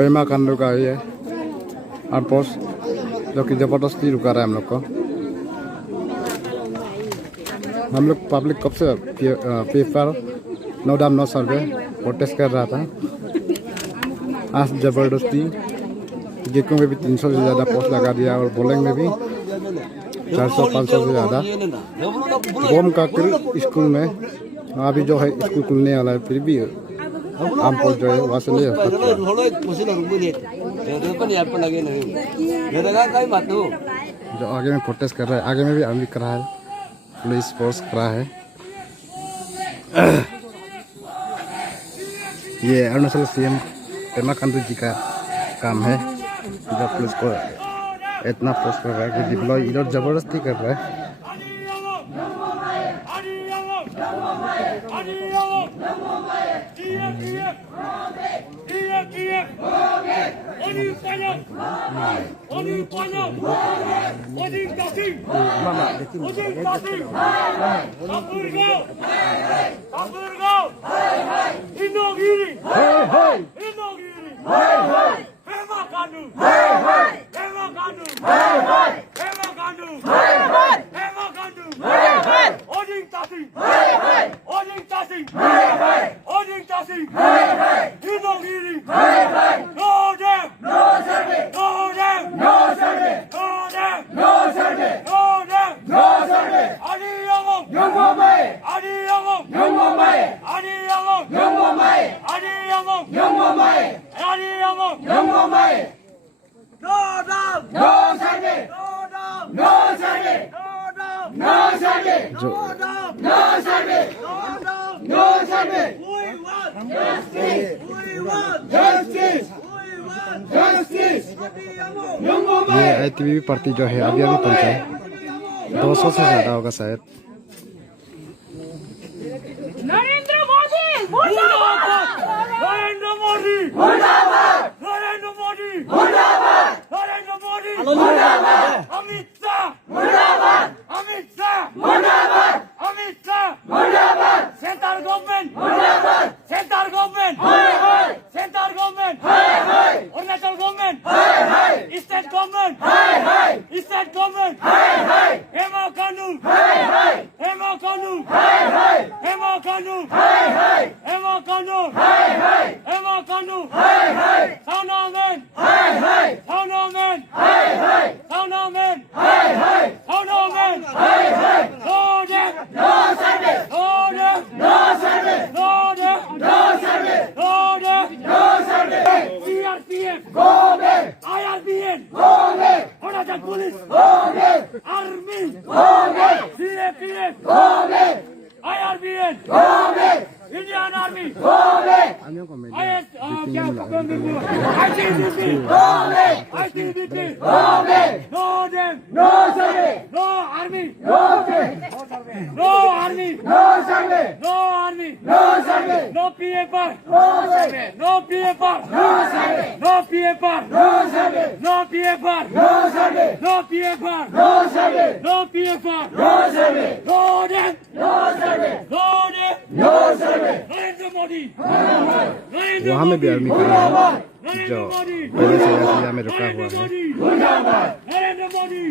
पेमा कांडो का ये आउटपोस्ट जो कि जबरदस्ती रुका रहा है हम लोग पब्लिक कब से पेपर नो डाम नो सर्वे प्रोटेस्ट कर रहा था। आज जबरदस्ती गेकों में भी 300 से ज़्यादा पोस्ट लगा दिया और बोलेंग में भी 400-500 से ज़्यादा बम का स्कूल में अभी जो है स्कूल खुलने वाला है फिर भी आम पोस्ट जो है वहाँ से ले जो आगे में प्रोटेस्ट कर रहा है आगे में भी आर्मी कर रहा है पुलिस फोर्स कर रहा है। ये अरुणाचल सीएम पेमा खांडू जी का काम है जो पुलिस को इतना फोर्स कर रहा है कि डिप्लॉय इधर जबरदस्ती कर रहा है। ये ITBP पार्टी जो है अभी पहुंचा है 200 से ज्यादा होगा शायद। नरेंद्र मोदी मुर्दाबाद, नरेंद्र मोदी मुर्दाबाद, नरेंद्र मोदी मुर्दाबाद, नरेंद्र मोदी मुर्दाबाद, अमित शाह मुर्दाबाद, अमित शाह मुर्दाबाद, अमित शाह मुर्दाबाद, सेंट्रल गवर्नमेंट मुर्दाबाद, सेंट्रल गवर्नमेंट हाय हाय, सेंट्रल गवर्नमेंट हाय हाय, अरुणाचल गवर्नमेंट हाय हाय, स्टेट गवर्नमेंट हाय हाय, स्टेट गवर्नमेंट हाय हाय, पेमा खांडू हाय हाय, पेमा खांडू हाय हाय, पेमा खांडू हाय हाय, पेमा खांडू हाय हाय, पेमा खांडू हाय हाय, साउनामेन हाय हाय, साउनामेन हाय हाय, साउनामेन हाय हाय, साउनामेन हाय हाय, no dam no service, no dam no service, no dam no service, no dam no service, CRPF go back, IRBN go back, Arunachal Police go back, Army go back, CAPF go back, IRBN go back, Indian Army go back, ITBP go back, ITBP go back, no them no survey, no army no survey, no army no survey, no army no survey, no PFR no survey, no PFR no survey, no PFR no survey, no PFR no survey, no PFR no survey, no PFR no survey, no them no survey, no them no survey, Narendra मोदी वहाँ में भी आर्मी कर रहा है जो पहले से यहाँ में रुका हुआ है। नरेंद्र मोदी